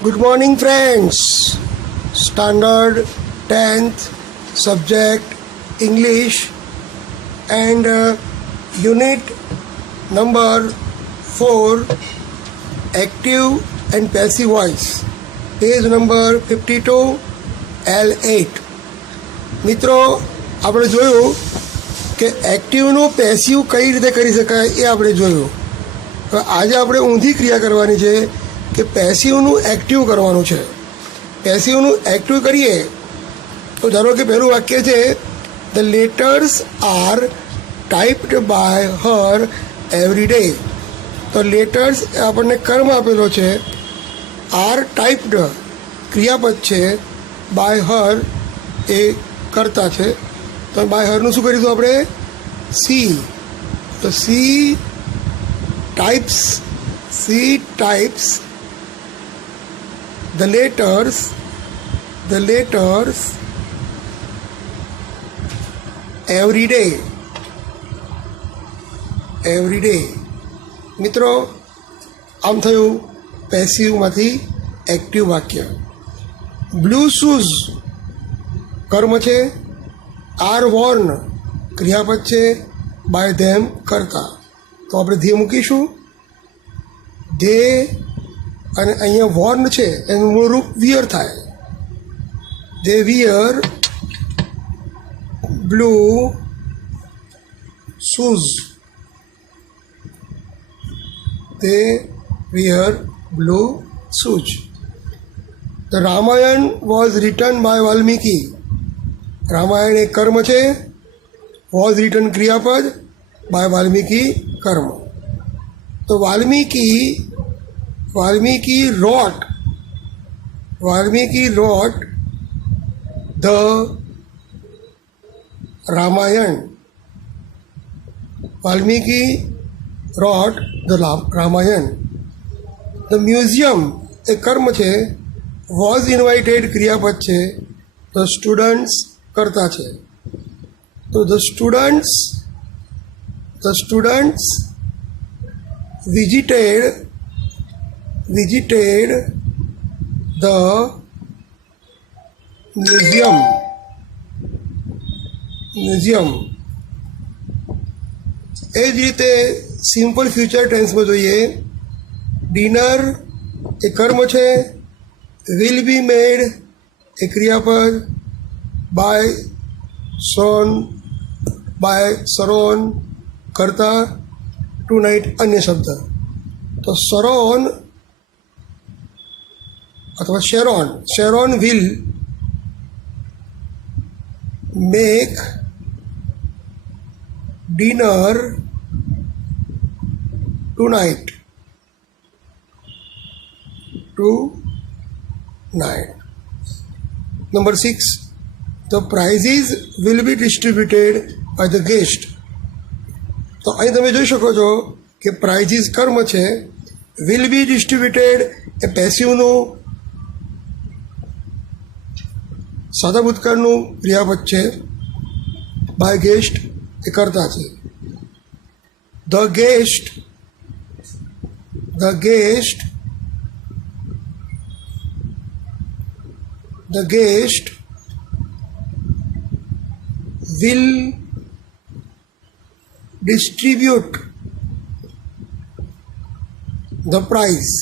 Good morning, friends. Standard 10th subject English and unit number 4 active and passive voice. Page number 52 L8. મિત્રો આપણે જોયું કે એક્ટિવનું પેસિવ કઈ રીતે કરી શકાય એ આપણે જોયું. હવે આજે આપણે ઊંધી ક્રિયા કરવાની છે કે પેસિવનું એક્ટિવ કરવાનું છે. પેસિવનું એક્ટિવ કરીએ તો ધારો કે પહેલું વાક્ય છે the letters are typed by her every day. તો લેટર્સ આપણને કર્મ આપેલો છે, આર ટાઈપ્ડ ક્રિયાપદ છે, બાય હર એ કરતા છે. તો બાય હરનું શું કરીશું આપણે? સી. તો C types the letters every day. મિત્રો આમ થયું પેસિવમાંથી એક્ટિવ વાક્ય. બ્લુ શૂઝ કર્મ છે, આર વોર્ન ક્રિયાપદ છે, બાય ધેમ કરતા. તો આપણે ધ્યેય મૂકીશું ધે અને અહીંયા વોર્ન છે એનું મૂળ રૂપ વિયર થાય. They wear blue shoes. They wear blue shoes. The Ramayana was written by Valmiki. Ramayana એક કર્મ છે, વોઝ રિટન ક્રિયાપદ, બાય વાલ્મીકી કર્મ. તો Valmiki wrote the Ramayan. Valmiki wrote the Ramayan. The museum એ કર્મ છે, was invited ક્રિયાપદ છે, the students કરતા છે. તો the students visited the museum. એ જ રીતે સિમ્પલ ફ્યુચર ટેન્સમાં જોઈએ. ડિનર એ કર્મ છે, વિલ બી મેડ એ ક્રિયાપદ, બાય સરોન કરતા, ટુ નાઇટ અન્ય શબ્દ. તો સરોન અથવા Sharon will make dinner tonight. Number 6 the prizes will be distributed by the guest. તો અહીં તમે જોઈ શકો છો કે પ્રાઇઝીસ કર્મ છે, વિલ બી ડિસ્ટ્રીબ્યુટેડ એ પેસિવનું સાદા ભૂતકાળનું ક્રિયાપદ છે, બાય ગેસ્ટ એ કરતા છે. The guest will distribute the prizes.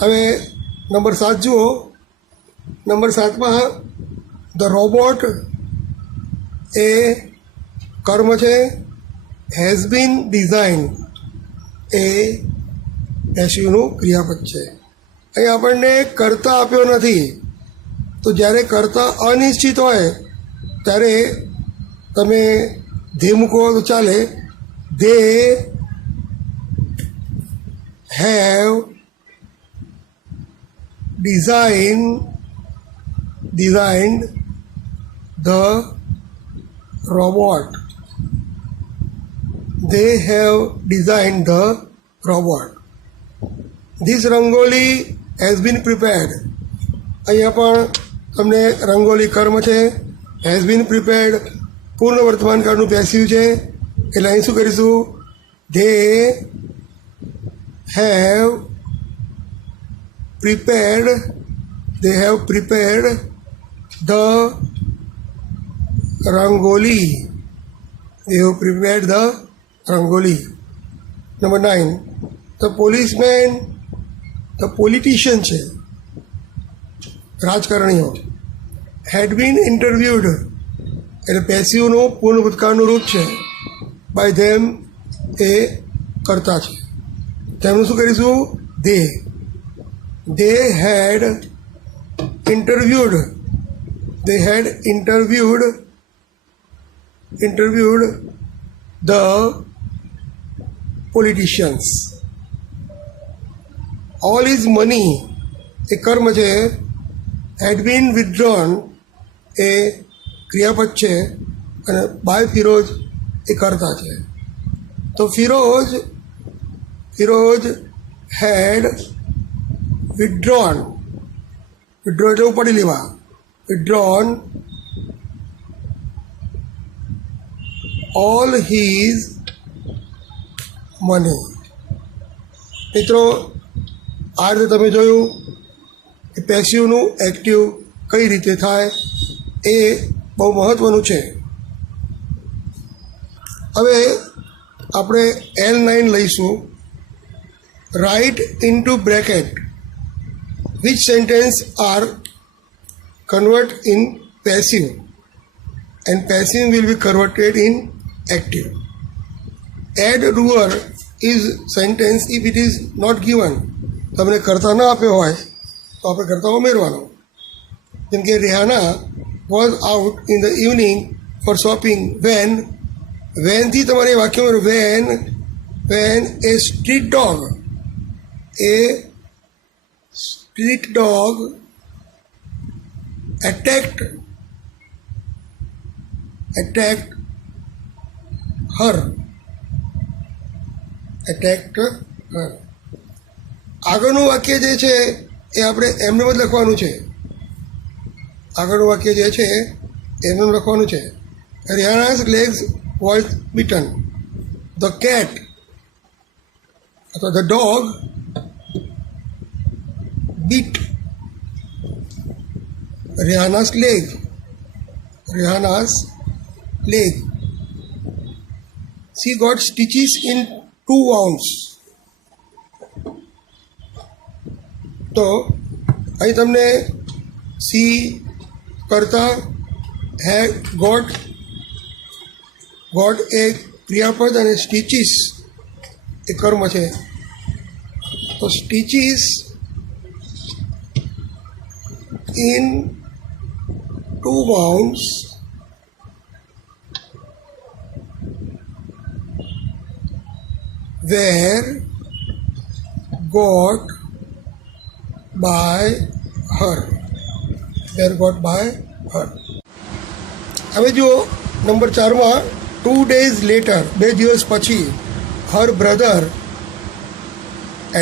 હવે નંબર 7 જુઓ. નંબર 7માં ધ રોબોટ એ કર્મ છે, હેઝ બીન ડિઝાઇન એ પેસિવનું ક્રિયાપદ છે. અહીં આપણને કર્તા આપ્યો નથી. તો જ્યારે કર્તા અનિશ્ચિત હોય ત્યારે તમે ધે મૂકો તો ચાલે. They have designed the robot. They have designed the robot. This rangoli has been prepared. અહીંયા પણ તમને રંગોલી કર્મ છે, હેઝ બીન પ્રિપેર્ડ પૂર્ણ વર્તમાન કાળનું પેસિવ છે. એટલે અહીં શું કરીશું? they have prepared the rangoli. They have prepared the rangoli. Number 9, the policeman, the politician છે રાજકારણીઓ, had been interviewed, એટલે પેસિવનું પૂર્ણભૂતકાળનું રૂપ છે, by them એ કરતા છે, તેમનું શું કરીશું? they had interviewed the politicians. All his money એ કર્મ છે, had been withdrawn એ ક્રિયાપદ છે, અને બાય ફિરોજ એ કરતા છે. તો ફિરોજ had withdrawn એટલે ઉપાડી લેવા, withdrawn all his money. મિત્રો, આ રીતે તમે જોયું કે પેસિવનું એક્ટિવ કઈ રીતે થાય એ બહુ મહત્ત્વનું છે. હવે આપણે L9 લઈશું. Right into bracket which sentence are convert in passive and passive will be converted in active. Add doer is sentence if it is not given. તમને કરતા ન આપ્યો હોય તો આપણે કરતા ઉમેરવાનો. જેમ કે રિહાના was out in the evening for shopping when થી તમારે વાક્ય ઉમેરો. when a street dog attacked her. આગળનું વાક્ય જે છે એ આપણે એમને જ લખવાનું છે. આગળનું વાક્ય જે છે એમને લખવાનું છે. રિહાના's legs was bitten. The cat અથવા the dog bit Rihanna's leg. She got stitches in 2 wounds. તો અહીં તમને સી કરતા ગોટ એ ક્રિયાપદ અને સ્ટીચીસ એ કર્મ છે. તો stitches in 2 wounds were got by her. હવે જુઓ નંબર 4માં 2 days later, 2 દિવસ પછી, her brother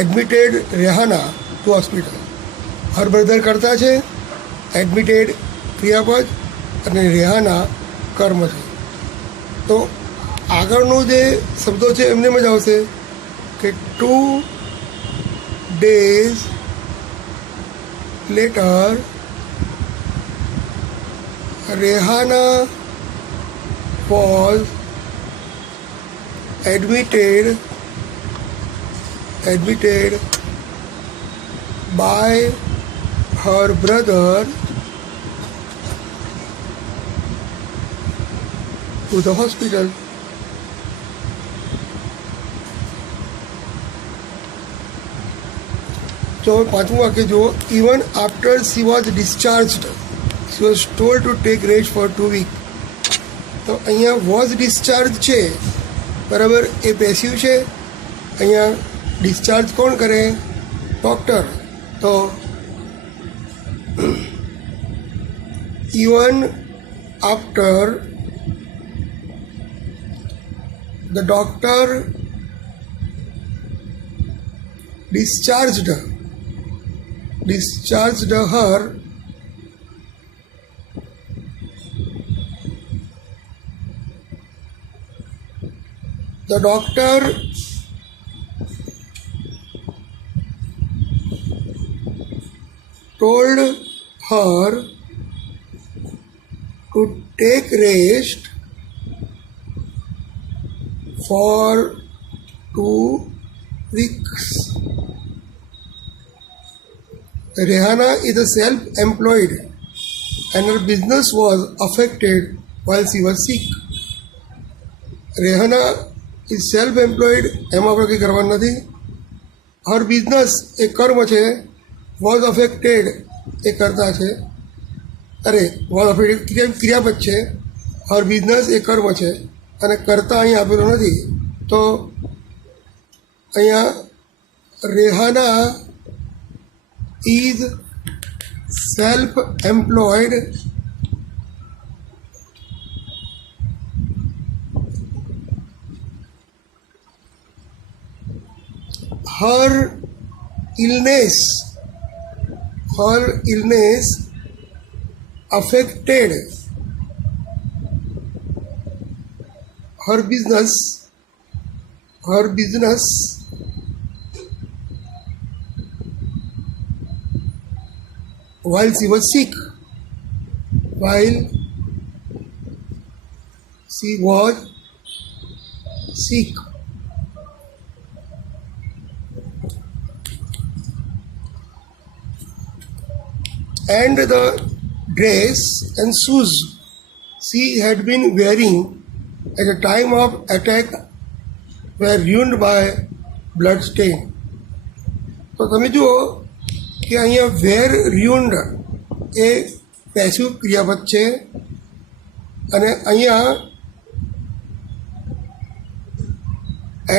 admitted Rihanna to hospital. her brother કરતા છે, એડમિટેડ ક્રિયાપદ અને રિહાના કર્મ છે. તો આગળનું જે શબ્દો છે એમને જ આવશે કે 2 days later Rihanna was admitted by her brother to the hospital. So, પાંચમું વાક્ય જુઓ. Even after she was discharged, she was told to take rest for 2 weeks. તો અહીંયા was discharged છે, બરાબર, એ પેસિવ છે. અહીંયા ડિસ્ચાર્જ કોણ કરે? ડૉક્ટર. તો even after the doctor discharged her, The doctor told her to take rest for 2 weeks. Rehana is a self-employed and her business was affected while she was sick. Rehana is self-employed, એમાં આપણે કંઈ કરવાનું નથી. Her business એ કર્મ છે, was affected એ કર્તા છે, was affected ક્રિયાપદ છે, her business એ કર્મ છે અને કર્તા અહીં આપેલો નથી. તો અહીંયા Rehana is self-employed her illness affected her business while she was sick. And the dress and shoes she had been wearing at the time of attack were ruined by blood stain. તો તમે જુઓ કે અહીંયા વેર ruined એ પેસિવ ક્રિયાપદ છે અને અહીંયા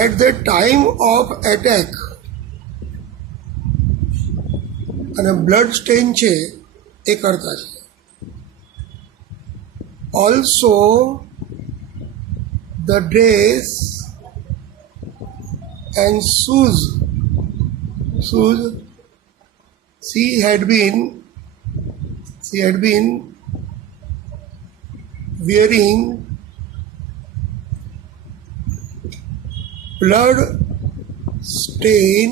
at the time of attack અને બ્લડ સ્ટેઇન છે એ કરતા છે. Also the dress and shoes she had been wearing blood stain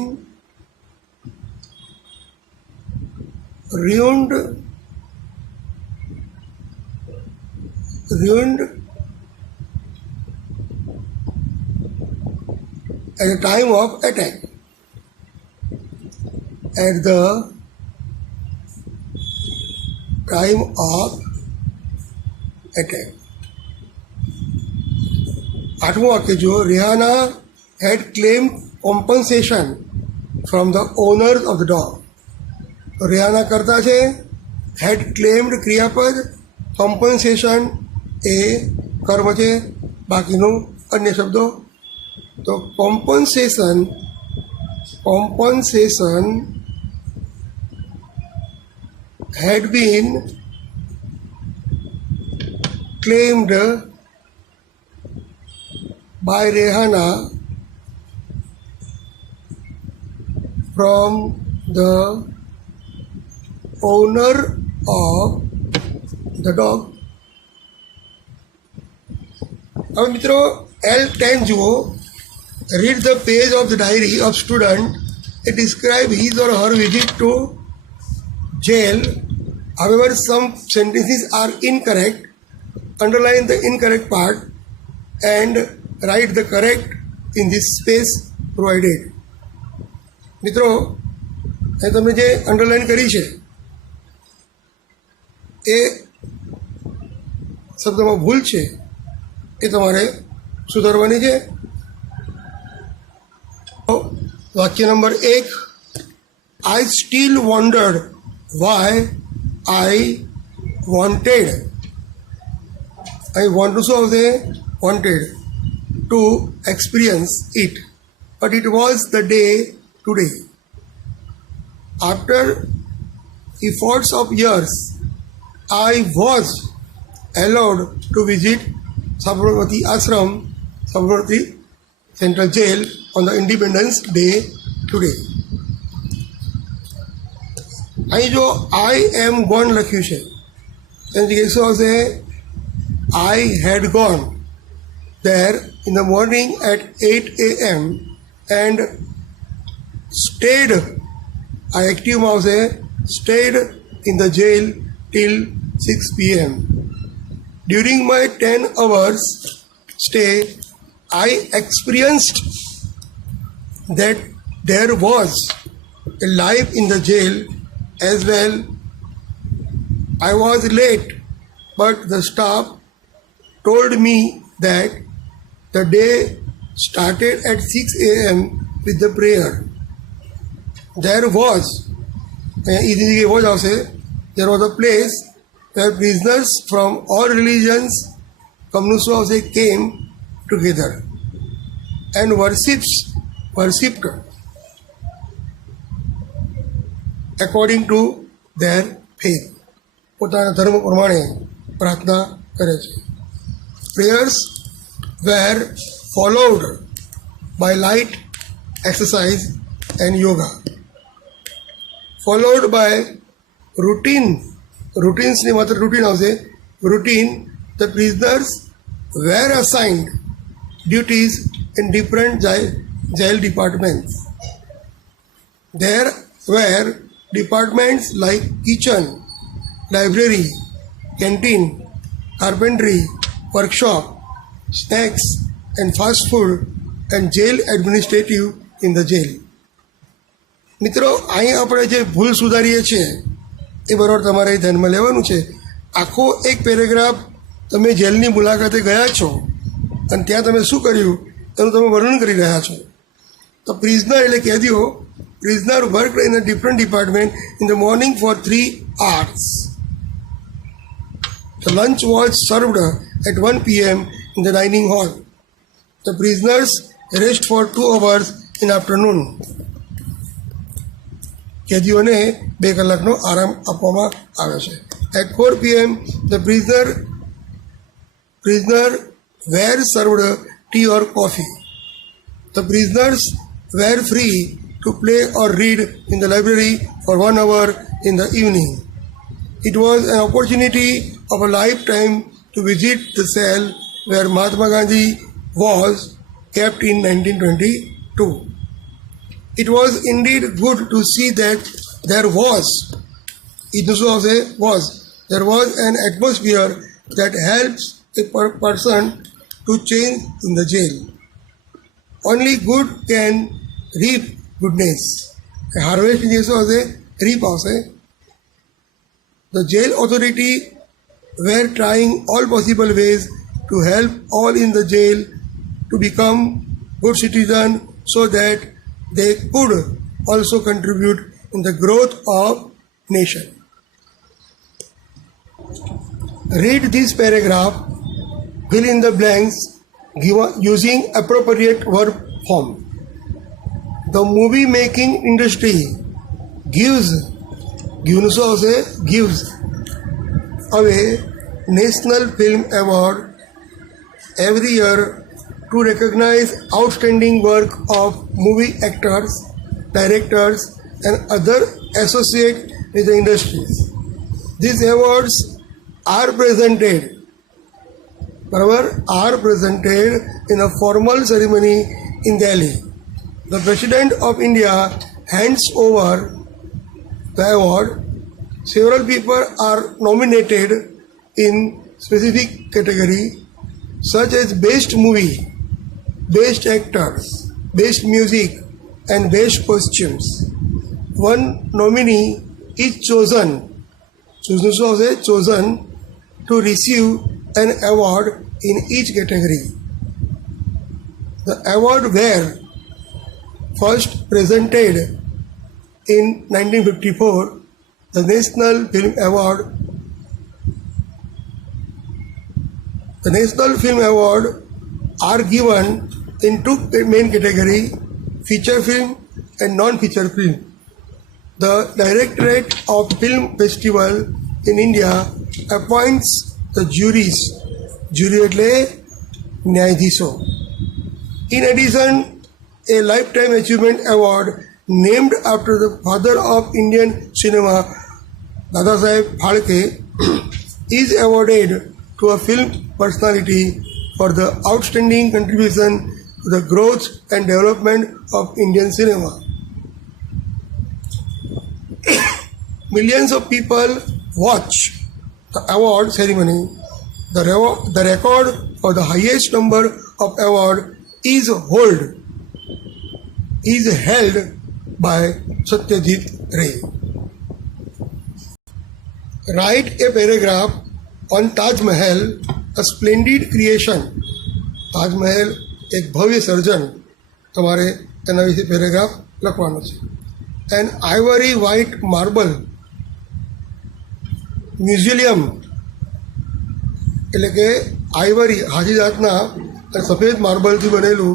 ruined at the time of attack. At the time of attack. આઠમું વાક્ય જો રિહાના had claimed compensation from the owners of the dog. રિહાના કરતા છે, had claimed ક્રિયાપદ, compensation એ કર્મ છે, બાકીનું અન્ય શબ્દો. તો compensation had been claimed by Rehana from the owner of the dog. હવે મિત્રો L10 જુઓ. Read the page of the diary of student. It describes his or her visit to jail. However, some sentences are incorrect. Underline the incorrect part and write the correct in this space provided. મિત્રો એ તમે જે અંડરલાઇન કરી છે એ શબ્દમાં ભૂલ છે એ તમારે સુધારવાની છે. વાક્ય નંબર 1, I still wondered why I wanted to experience it, but it was the day today. After efforts of years, I was allowed to visit Sabarmati Ashram, Sabarmati Central Jail on the Independence Day today. અહીં જો I am gone લખ્યું છે એની જગ્યાએ શું આવશે? I had gone there in the morning at 8 a.m. and stayed, આ એક્ટિવમાં આવશે, stayed in the jail till 6 p.m. During my 10 hours stay, I experienced that there was a life in the jail as well. I was late, but the staff told me that the day started at 6 a.m. with the prayer. There was a place where prisoners from all religions came together and worshipped according to their faith. પોતાના ધર્મ પ્રમાણે પ્રાર્થના કરે છે. Prayers were followed by light exercise and yoga, followed by routines ની માત્ર રૂટીન આવશે. routine, the prisoners were assigned duties in different jail departments. There were departments like kitchen, library, canteen, carpentry, workshop, snacks and fast food and jail administrative in the jail. મિત્રો, અહીં આપણે જે ભૂલ સુધારીએ છીએ એ બરાબર તમારે ધ્યાનમાં લેવાનું છે. આખો એક પેરેગ્રાફ તમે જેલની મુલાકાતે ગયા છો અને ત્યાં તમે શું કર્યું એનું તમે વર્ણન કરી રહ્યા છો. તો પ્રિઝનર એટલે કેદીઓ, prisoner worked in a different department in the morning for 3 hours. The lunch was served at 1 p.m. in the dining hall. The prisoners rest for 2 hours in afternoon. કેદીઓને 2 કલાકનો આરામ આપવામાં આવે છે. At 4 p.m. the prisoner were served tea or coffee. The prisoners were free to play or read in the library for 1 hour in the evening. It was an opportunity of a lifetime to visit the cell where Mahatma Gandhi was kept in 1922. It was indeed good to see that there was an atmosphere that helps a person to change in the jail. Only good can reap goodness. Harvest in this was a reap also. The jail authority were trying all possible ways to help all in the jail to become good citizens so that they could also contribute in the growth of nation. Read this paragraph, fill in the blanks using appropriate verb form. The movie making industry gives away National Film Award every year to recognize outstanding work of movie actors, directors and other associated with the industries. These awards are presented in a formal ceremony in Delhi. The President of India hands over the award. Several people are nominated in specific category such as Best Movie, Best Actors, Best Music and Best Costumes. One nominee is chosen to receive an award in each category. The award were first presented in 1954. The National Film Award are given in 2 main categories, feature film and non-feature film. The Directorate of Film Festival in India appoints the juries. Jury એટલે ન્યાયાધીશો. In addition, a Lifetime Achievement Award named after the father of Indian cinema, Dadasaheb Phalke, is awarded to a film personality for the outstanding contribution to the growth and development of Indian cinema. Millions of people watch the award ceremony. The record for the highest number of award is held by Satyajit Ray. Write a paragraph on Taj Mahal, a splendid creation. Taj Mahal એક ભવ્ય સર્જન. તમારે એના વિશે પેરેગ્રાફ લખવાનો છે. And ivory white marble museum, એટલે કે આઇવરી હાજી જાતના અને સફેદ માર્બલથી બનેલું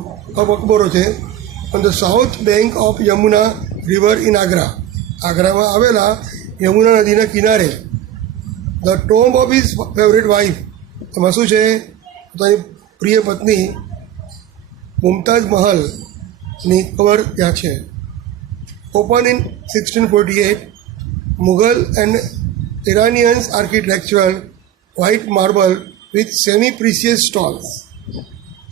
મકબરો છે on the south bank of Yamuna river in Agra. આગ્રામાં આવેલા યમુના નદીના કિનારે. The tomb of his favourite wife, એમાં શું છે, પોતાની પ્રિય પત્ની મુમતાઝ મહલની કબર ત્યાં છે. Open in 1648, Mughal and Iranians architectural white marble with semi precious stones.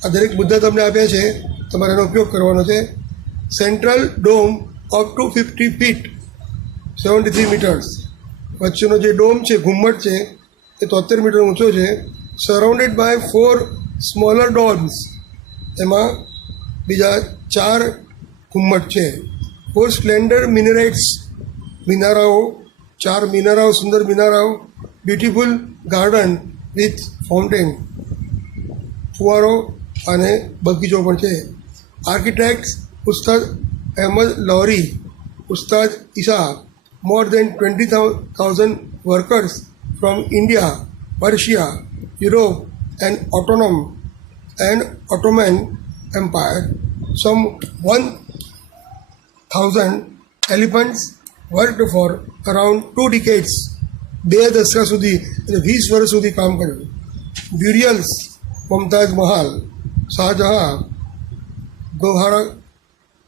આ દરેક મુદ્દા તમને આપ્યા છે, તમારે એનો ઉપયોગ કરવાનો છે. Central dome of 250 feet 73 metres, વચ્ચેનો જે ડોમ છે, ઘુમ્મટ છે, એ 73 મીટર ઊંચો છે. સરાઉન્ડેડ બાય 4 સ્મોલર ડોમ્સ, એમાં બીજા 4 ઘુમ્મટ છે. 4 સ્પ્લેન્ડર મિનરેટ્સ, મિનારાઓ, 4 મિનારાઓ, સુંદર મિનારાઓ. બ્યુટિફુલ ગાર્ડન વિથ ફાઉન્ટેન, ફુવારો અને બગીચો પણ છે. Architect Ustad Ahmed Lahori, Ustad Isa. More than 20,000 workers from India, Persia, Europe and Ottoman Empire. Some 1,000 elephants worked for around 2 decades. 2 દશકા સુધી, એટલે 20 વર્ષ સુધી કામ કર્યું. બ્યુરિયલ્સ: મુમતાઝ મહાલ, શાહજહાં,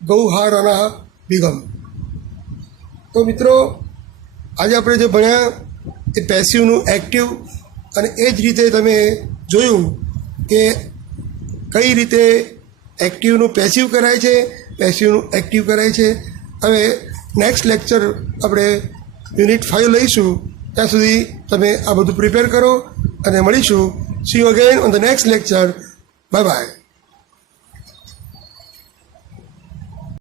ગૌહારાના બેગમ. તો મિત્રો, આજે આપણે જે ભણ્યા એ પેસિવનું એક્ટિવ, અને એ જ રીતે તમે જોયું કે કઈ રીતે એક્ટિવનું પેસિવ કરાય છે, પેસિવનું એક્ટિવ કરાય છે. હવે નેક્સ્ટ લેક્ચર આપણે યુનિટ 5 લઈશું. ત્યાં સુધી તમે આ બધું પ્રિપેર કરો અને મળીશું. C you again on the next lecture. Bye bye.